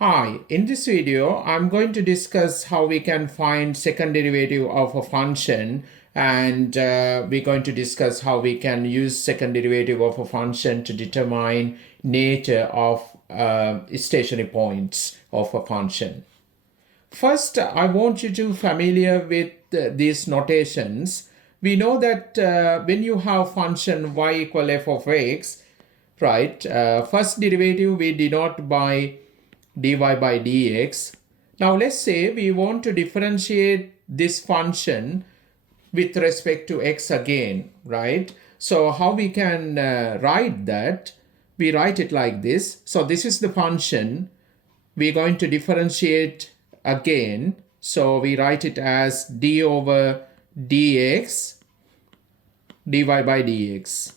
Hi, in this video, I'm going to discuss how we can find second derivative of a function, and we're going to discuss how we can use second derivative of a function to determine nature of stationary points of a function. First, I want you to familiar with these notations. We know that when you have function y equal f of x, right, first derivative we denote by dy by dx. Now let's say we want to differentiate this function with respect to x again, right? So how we can write that? We write it like this. So this is the function. We're going to differentiate again. So we write it as d over dx, dy by dx,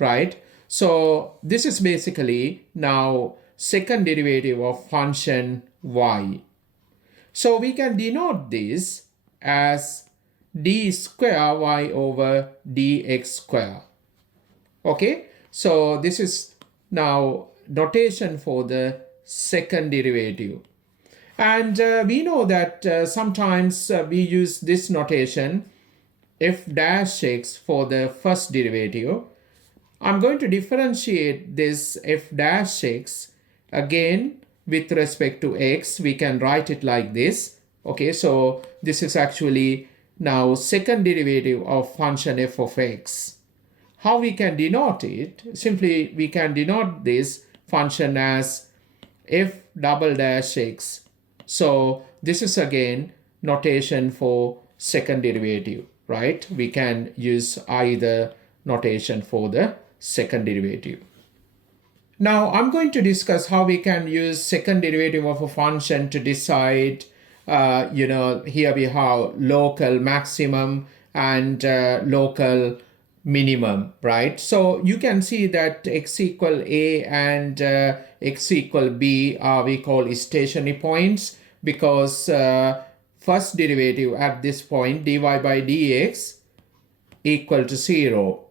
right? So this is basically now second derivative of function y. So we can denote this as d square y over dx square. Okay, so this is now notation for the second derivative. And we know that sometimes we use this notation f dash x for the first derivative. I'm going to differentiate this f dash x again with respect to x. We can write it like this. Okay, so this is actually now second derivative of function f of x. How we can denote it? Simply we can denote this function as f double dash x. So this is again notation for second derivative, right? We can use either notation for the second derivative. Now I'm going to discuss how we can use second derivative of a function to decide, here we have local maximum and local minimum, right? So you can see that x equal a and x equal b are we call stationary points, because first derivative at this point dy by dx equal to 0.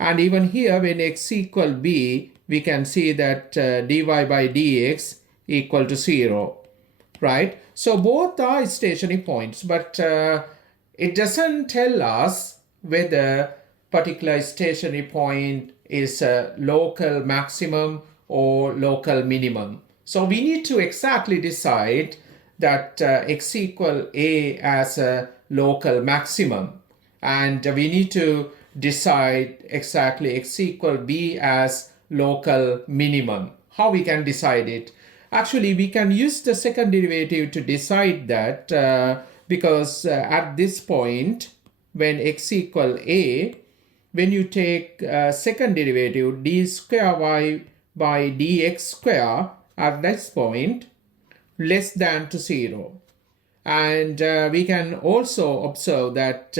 And even here when x equal b, we can see that dy by dx equal to 0, right? So both are stationary points, but it doesn't tell us whether particular stationary point is a local maximum or local minimum. So we need to exactly decide that x equal a as a local maximum, and we need to decide exactly x equal b as local minimum. How we can decide it? Actually, we can use the second derivative to decide that, because at this point, when x equal a, when you take second derivative d square y by dx square at this point less than to 0. And we can also observe that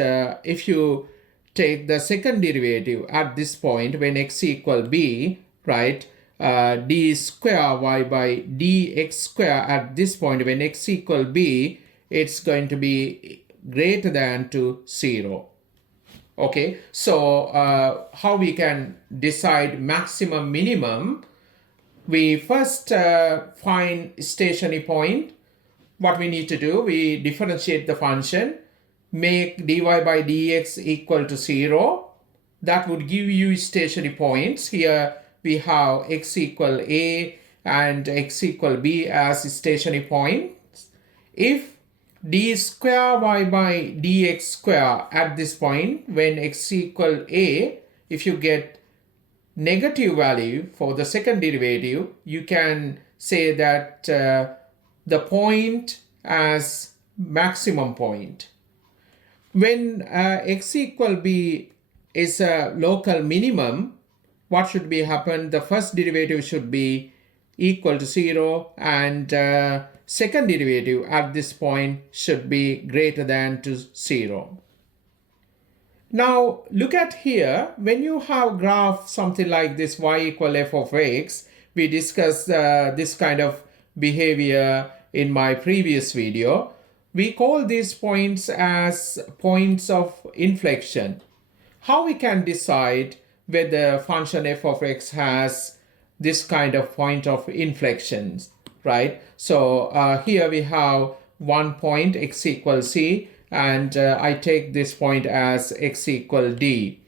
if you take the second derivative at this point when x equal b, right, d square y by dx square at this point when x equal b, it's going to be greater than to 0. Okay, so how we can decide maximum minimum? We first find stationary point. What we need to do, we differentiate the function, make dy by dx equal to 0. That would give you stationary points. Here we have x equal a and x equal b as stationary points. If d square y by dx square at this point when x equal a, if you get negative value for the second derivative, you can say that the point as maximum point. When x equal b is a local minimum, what should be happen? The first derivative should be equal to 0, and second derivative at this point should be greater than to 0. Now look at here, when you have graph something like this y equal f of x, we discussed this kind of behavior in my previous video. We call these points as points of inflection. How we can decide whether function f of x has this kind of point of inflections? right? So here we have one point x equals c, and I take this point as x equal d,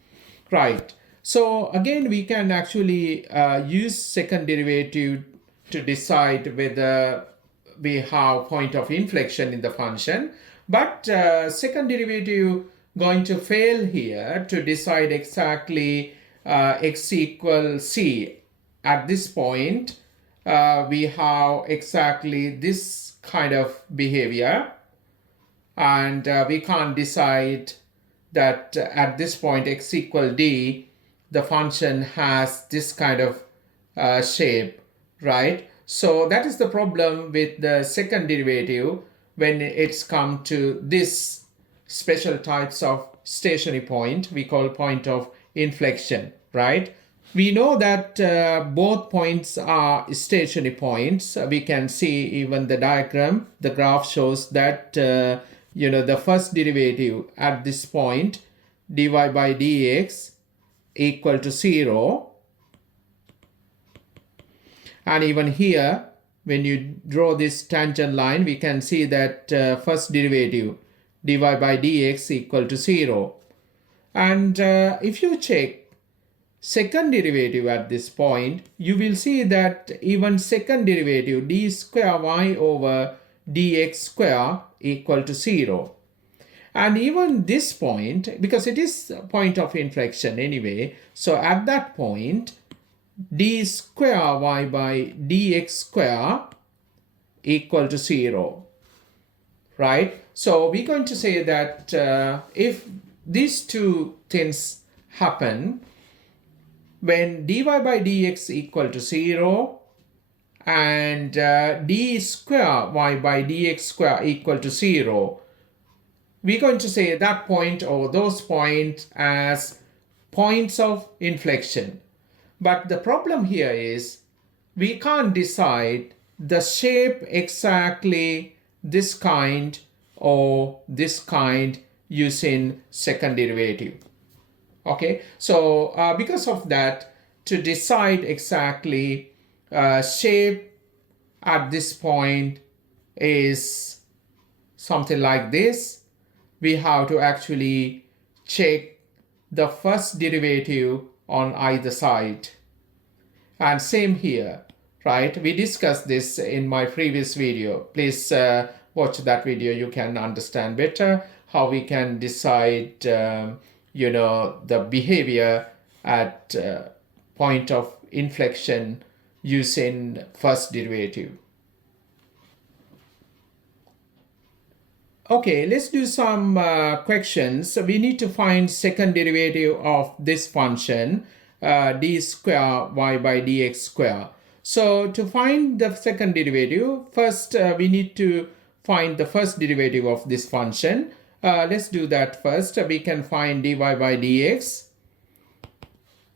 right? So again, we can actually use second derivative to decide whether we have point of inflection in the function, but second derivative going to fail here to decide exactly x equals c. At this point, we have exactly this kind of behavior, and we can't decide that at this point x equal d, the function has this kind of shape, right? So that is the problem with the second derivative when it's come to this special types of stationary point we call point of inflection, right? We know that both points are stationary points. We can see even the diagram, the graph shows that the first derivative at this point, dy by dx equal to 0. And even here, when you draw this tangent line, we can see that first derivative, dy by dx equal to 0. And if you check second derivative at this point, you will see that even second derivative d square y over dx square equal to 0. And even this point, because it is a point of inflection anyway, so at that point, d square y by dx square equal to 0, right? So we're going to say that if these two things happen, when dy by dx equal to 0 and d square y by dx square equal to 0, we're going to say that point or those points as points of inflection. But the problem here is we can't decide the shape exactly this kind or this kind using second derivative. Okay, so because of that, to decide exactly shape at this point is something like this. We have to actually check the first derivative on either side. And same here, right? We discussed this in my previous video. Please watch that video. You can understand better how we can decide the behavior at point of inflection using first derivative. Okay, let's do some questions. We need to find second derivative of this function, d square y by dx square. So to find the second derivative, first we need to find the first derivative of this function. Let's do that first. We can find dy by dx.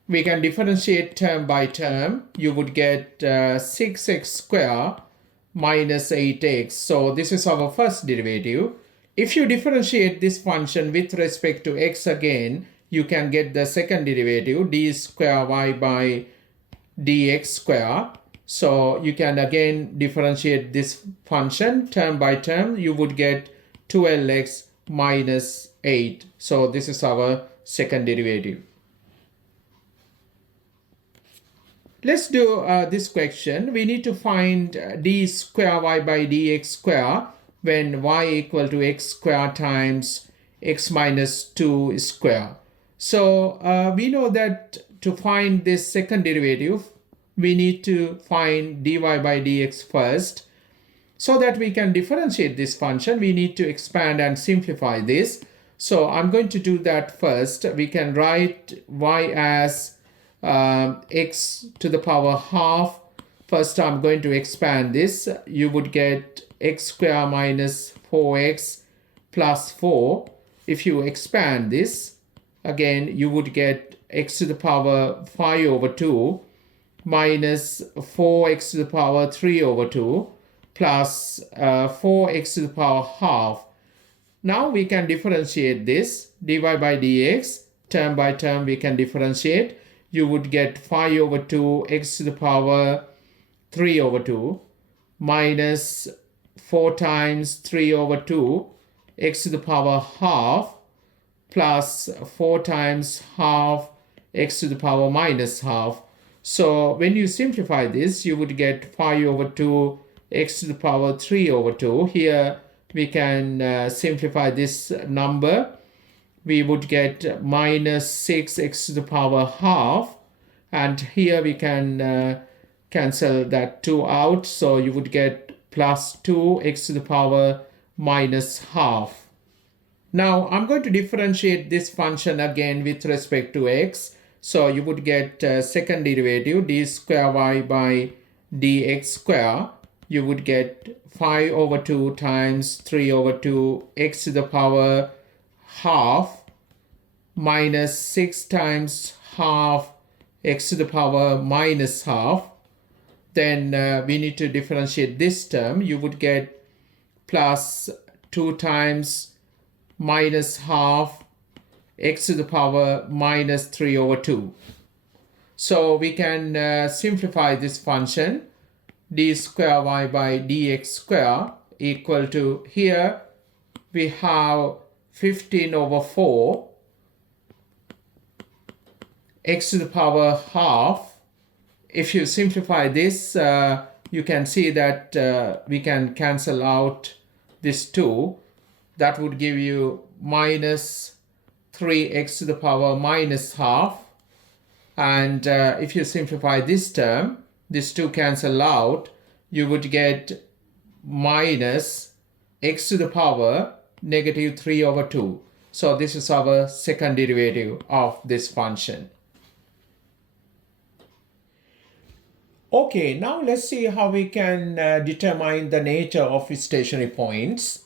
We can differentiate term by term. You would get 6x square minus 8x. So this is our first derivative. If you differentiate this function with respect to x again, you can get the second derivative, d square y by dx square. So you can again differentiate this function term by term. You would get 12x minus 8. So this is our second derivative. Let's do this question. We need to find d square y by dx square when y equal to x square times x minus 2 square. So we know that to find this second derivative, we need to find dy by dx first. So that we can differentiate this function, we need to expand and simplify this. So I'm going to do that first. We can write y as x to the power half. First I'm going to expand this. You would get x square minus 4x plus 4. If you expand this, again you would get x to the power 5 over 2 minus 4x to the power 3 over 2 plus 4x to the power half. Now we can differentiate this dy by dx. Term by term we can differentiate. You would get 5 over 2 x to the power 3 over 2 minus 4 times 3 over 2 x to the power half plus 4 times half x to the power minus half. So when you simplify this, you would get 5 over 2 x to the power 3 over 2. Here we can simplify this number. We would get minus 6x to the power half, and here we can cancel that 2 out, so you would get plus 2x to the power minus half. Now I'm going to differentiate this function again with respect to x. So you would get second derivative d square y by dx square. You would get 5 over 2 times 3 over 2 x to the power half minus 6 times half x to the power minus half. Then we need to differentiate this term. You would get plus 2 times minus half x to the power minus 3 over 2. So we can simplify this function. D square y by dx square equal to, here we have 15 over 4 x to the power half. If you simplify this, you can see that we can cancel out this 2. That would give you minus 3x to the power minus half. And if you simplify this term, these 2 cancel out, you would get minus x to the power negative 3 over 2. So this is our second derivative of this function. Okay, now let's see how we can determine the nature of stationary points.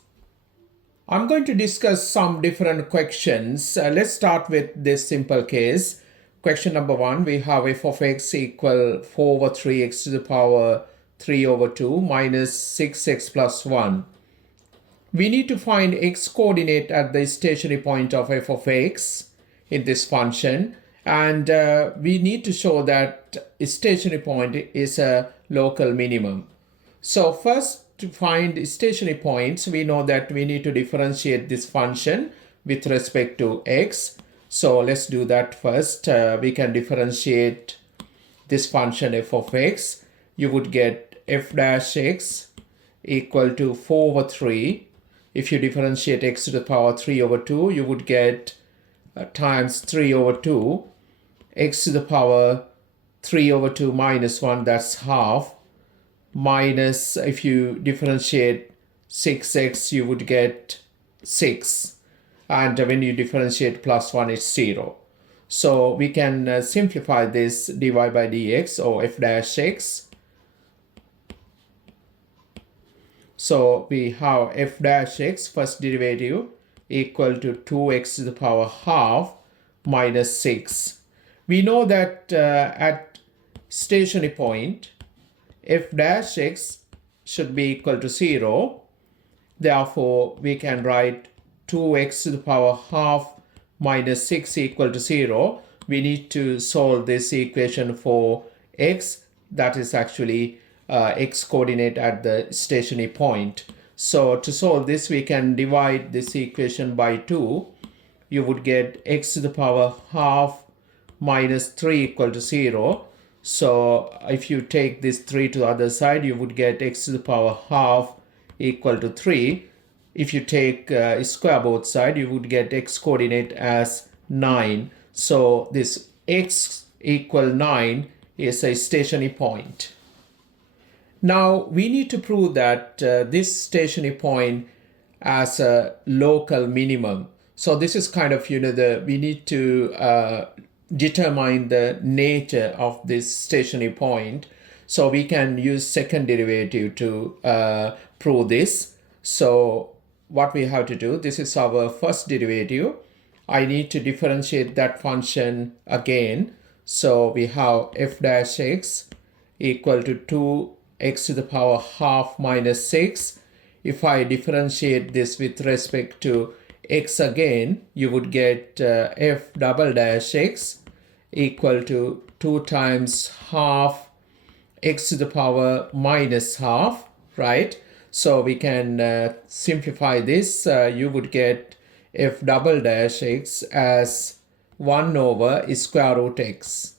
I'm going to discuss some different questions. Let's start with this simple case. Question number 1, we have f of x equal 4 over 3x to the power 3 over 2 minus 6x plus 1. We need to find x coordinate at the stationary point of f of x in this function. And we need to show that stationary point is a local minimum. So first, to find stationary points, we know that we need to differentiate this function with respect to x. So let's do that first. We can differentiate this function f of x. You would get f dash x equal to 4 over 3. If you differentiate x to the power 3 over 2, you would get times 3 over 2. X to the power 3 over 2 minus 1, that's half, minus, if you differentiate 6x, you would get 6. And when you differentiate plus 1, it's 0. So we can simplify this dy by dx, or f dash x. So we have f dash x, first derivative, equal to 2x to the power half minus 6. We know that at stationary point, f dash x should be equal to 0. Therefore, we can write 2x to the power half minus 6 equal to 0. We need to solve this equation for x. That is actually x coordinate at the stationary point. So to solve this, we can divide this equation by 2. You would get x to the power half minus 3 equal to 0. So if you take this 3 to the other side, you would get x to the power half equal to 3. If you take square both sides, you would get x coordinate as 9. So this x equal 9 is a stationary point. Now we need to prove that this stationary point as a local minimum. So this is kind of, we need to determine the nature of this stationary point. So we can use second derivative to prove this. So what we have to do, this is our first derivative. I need to differentiate that function again. So we have f dash x equal to 2x to the power half minus 6. If I differentiate this with respect to x again, you would get f double dash x equal to 2 times half x to the power minus half. right? So we can simplify this. You would get f double dash x as 1 over square root x.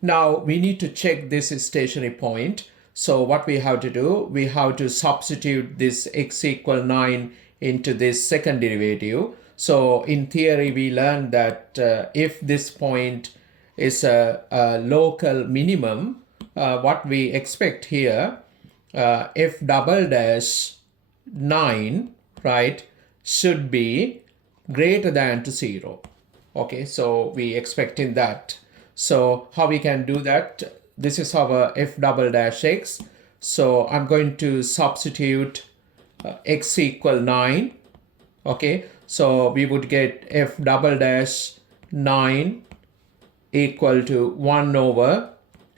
Now we need to check this stationary point. So what we have to do, we have to substitute this x equal 9 into this second derivative. So in theory, we learned that if this point is a local minimum, what we expect here, f double dash 9, right, should be greater than to 0. Okay, so we expecting that. So how we can do that? This is our f double dash x. So I'm going to substitute x equal 9. Okay, so we would get f double dash 9 equal to 1 over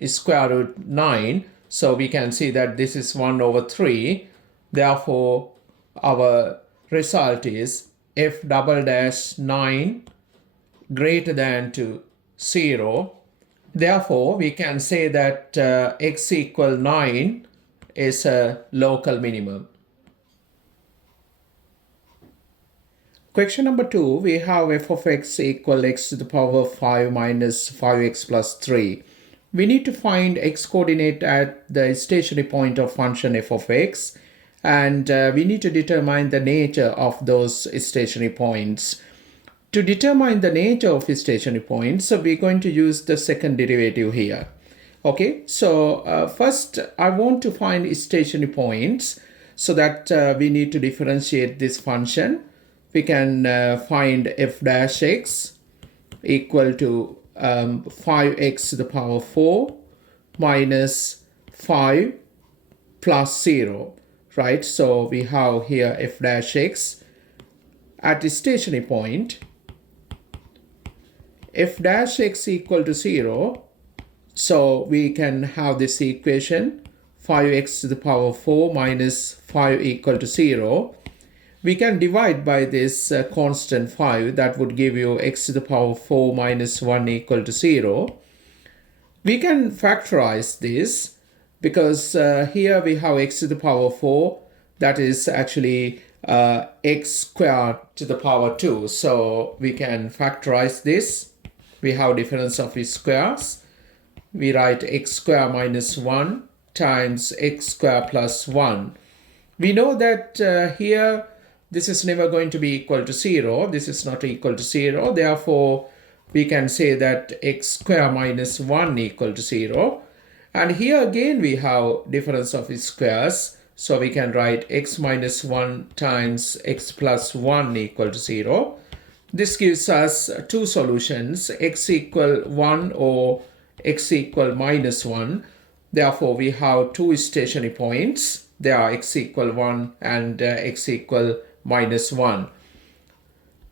square root 9. So we can see that this is 1 over 3. Therefore, our result is f double dash 9 greater than to 0. Therefore, we can say that x equal 9 is a local minimum. Question number 2, we have f of x equal x to the power 5 minus 5x plus 3. We need to find x coordinate at the stationary point of function f of x, and we need to determine the nature of those stationary points. To determine the nature of stationary points, so we're going to use the second derivative here. Okay, so first I want to find stationary points, so that we need to differentiate this function. We can find f dash x equal to 5x to the power 4 minus 5 plus 0, right? So we have here f dash x at the stationary point, f dash x equal to 0. So we can have this equation 5x to the power 4 minus 5 equal to 0. We can divide by this constant 5. That would give you x to the power 4 minus 1 equal to 0. We can factorize this because here we have x to the power 4. That is actually x squared to the power 2. So we can factorize this. We have difference of its squares. We write x squared minus 1 times x squared plus 1. We know that here this is never going to be equal to 0. This is not equal to 0. Therefore, we can say that x squared minus 1 equal to 0. And here again we have difference of its squares. So we can write x minus 1 times x plus 1 equal to 0. This gives us two solutions, x equal 1 or x equal minus 1. Therefore, we have two stationary points. They are x equal 1 and x equal minus 1.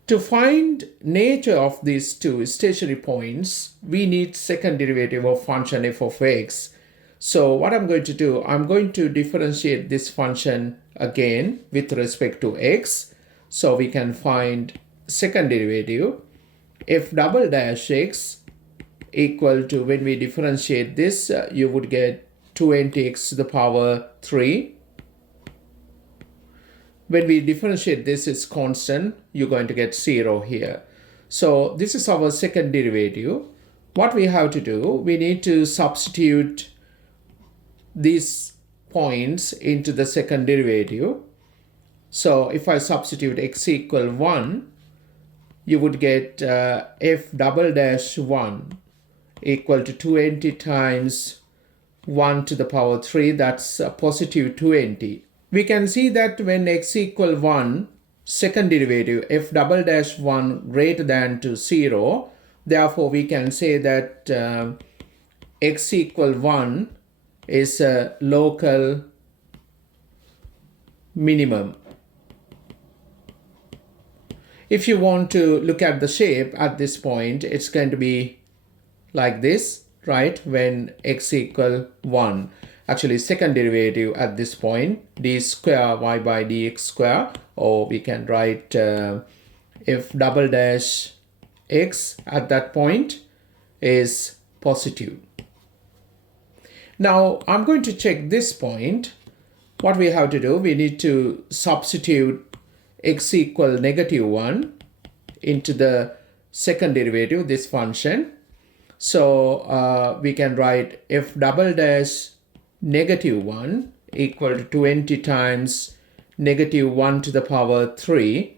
To find nature of these two stationary points, we need second derivative of function f of x. So what I'm going to do, I'm going to differentiate this function again with respect to x. So we can find second derivative f double dash x equal to, when we differentiate this, you would get 20x to the power 3. When we differentiate this, it's constant, you're going to get 0 here. So this is our second derivative. What we have to do, we need to substitute these points into the second derivative. So if I substitute x equal 1, you would get f double dash 1 equal to 20 times 1 to the power 3, that's positive 20. We can see that when x equal 1, second derivative f double dash 1 greater than to 0, therefore we can say that x equal 1 is a local minimum. If you want to look at the shape at this point, it's going to be like this, right? When x equal 1. Actually, second derivative at this point, d square y by dx square, or we can write f double dash x at that point is positive. Now, I'm going to check this point. what we have to do, we need to substitute x equal -1 into the second derivative of this function. So we can write f double dash -1 equal to 20 times -1 to the power 3.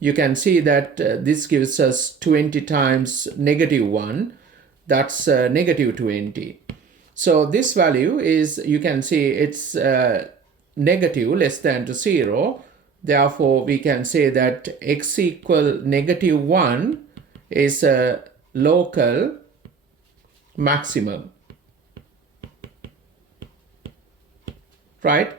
You can see that this gives us 20 times -1. That's -20. So this value is, you can see it's negative, less than to 0. Therefore, we can say that x equal -1 is a local maximum, right?